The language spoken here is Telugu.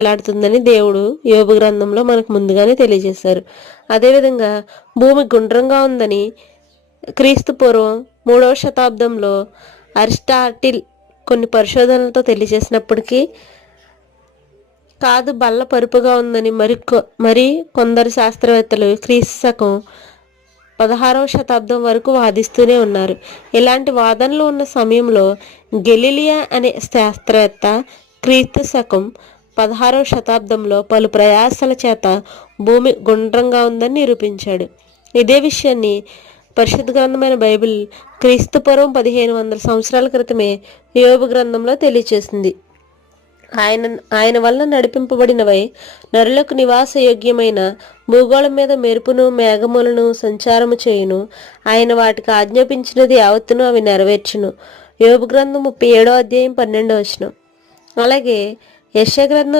వేలాడుతుందని దేవుడు యోబు గ్రంథంలో మనకు ముందుగానే తెలియజేశారు. అదేవిధంగా భూమి గుండ్రంగా ఉందని క్రీస్తు పూర్వం 3వ శతాబ్దంలో అరిస్టాటిల్ కొన్ని పరిశోధనలతో తెలియజేసినప్పటికీ కాదు బల్ల పరుపుగా ఉందని మరి కొందరు శాస్త్రవేత్తలు క్రీస్తు శకం 16వ శతాబ్దం వరకు వాదిస్తూనే ఉన్నారు. ఇలాంటి వాదనలు ఉన్న సమయంలో గెలీలియా అనే శాస్త్రవేత్త క్రీస్తు శకం 16వ శతాబ్దంలో పలు ప్రయాసాల చేత భూమి గుండ్రంగా ఉందని నిరూపించాడు. ఇదే విషయాన్ని పరిశుద్ధ గ్రంథమైన బైబిల్ క్రీస్తుపూర్వం 1500 సంవత్సరాల క్రితమే యోబు గ్రంథంలో తెలియచేసింది. ఆయన వల్ల నడిపింపబడినవై నరులకు నివాస యోగ్యమైన భూగోళం మీద మెరుపును మేఘములను సంచారము చేయును. ఆయన వాటికి ఆజ్ఞాపించినది యావత్తును అవి నెరవేర్చును. యోబు గ్రంథం 37వ అధ్యాయం 12వ వచనం. అలాగే యెషయా గ్రంథం